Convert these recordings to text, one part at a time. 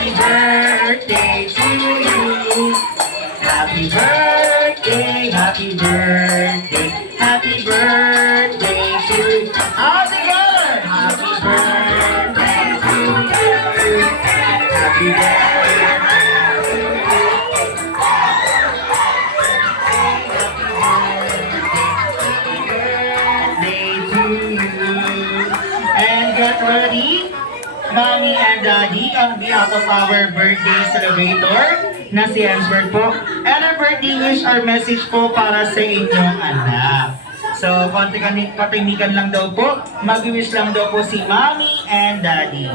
Happy birthday to you. Happy birthday, happy birthday, happy birthday to you. All together! Happy birthday to you. Happy birthday to you. And get ready, Mommy and Daddy, on behalf of our birthday celebrator na si Answer po. And our birthday wish or message po para sa inyong anak. So, konting katimikan lang daw po. Mag-wish lang daw po si Mommy and Daddy.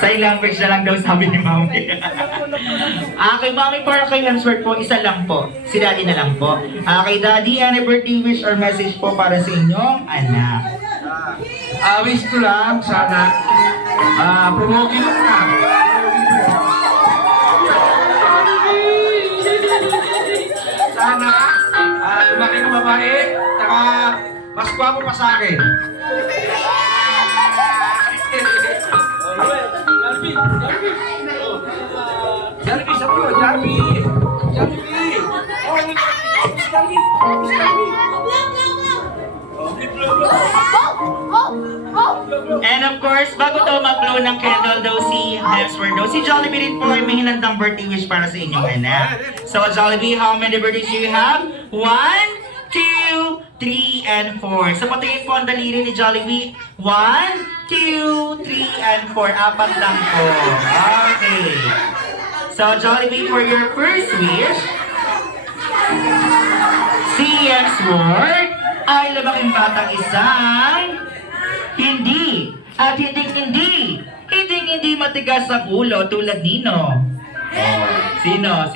Sign language na lang daw sabi ni Mommy. Kay Mommy para kay Answer po, isa lang po. Si Daddy na lang po. Kay Daddy, any birthday wish or message po para sa inyong anak. Wish ko lang, sana, promokin mo na. Sana, lumaki na mabait, saka mas gwapo pa sa akin. Jarvi, sabi ko, Jarvi! And of course, bago daw mag-blow ng candle daw si Hemsworth daw, si Jollibee rin po ay may hinandang birthday wish para sa inyong anak. So Jollibee, how many birthdays do you have? 1, 2, 3, and 4. So patingin po ang daliri ni Jollibee. 1, 2, 3, and 4. Apat lang po. Okay. So Jollibee, for your first wish, si Hemsworth ay labaking batang isang hindi at hindi matigas ang ulo tulad nino. Sino?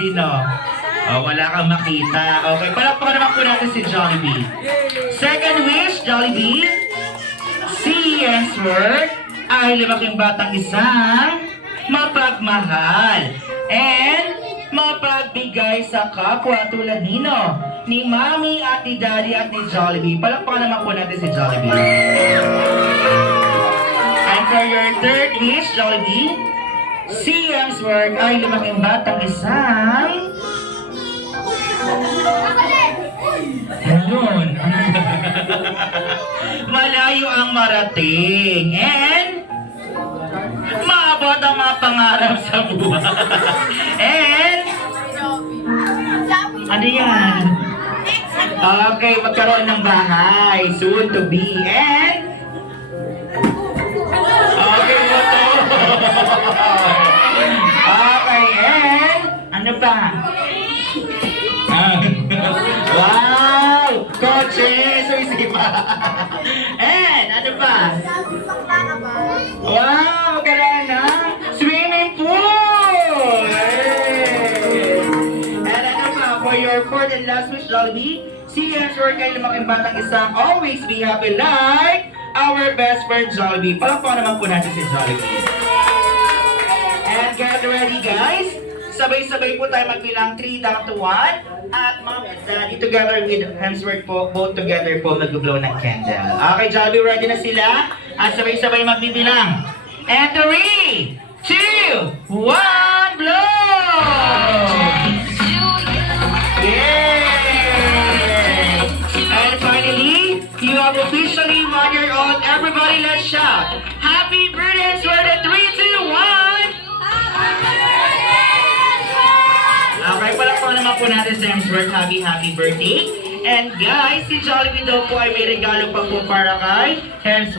Wala kang makita. Okay, palakpakan naman po natin si Jollibee. Second wish, Jollibee, si Hemsworth ay labaking batang isang mapagmahal and mapagbigay sa kapwa tulad nino, ni Mommy at ni Daddy at ni Jollibee. Palakpakan naman po natin si Jollibee. And for your third wish, Jollibee, si Hemsworth ay lumaking batang isang... Ayun. Malayo ang marating. And... maabot ang mga pangarap sa buhay. And... ano yan? Okay, magkaroon ng bahay. Soon to be. And... okay po to. Okay, and... ano pa? Wow! Kotse! Suisipa! And... ano pa? Wow! Magkaroon ng swimming pool! And ano pa? For your fourth and last wish, Jollibee, si Hemsworth kayo lumaking batang isang always be happy like our best friend Jollibee. Palakpakan naman po natin si Jollibee. And get ready, guys! Sabay-sabay po tayo magbilang 3 down to 1. At Mom and Daddy together with Hemsworth po, both together po mag-blow ng candle. Okay, Jollibee, ready na sila? At sabay-sabay magbibilang. And 3, 2, 1, blow! Yay! And finally, you have officially won your own. Everybody, let's shout! Happy birthday, Hemsworth! At 3, 2, 1! Okay, palakpakan naman po natin sa Hemsworth. Happy birthday. And guys, si Jollibee daw po ay may regalo pa po para kay Hemsworth.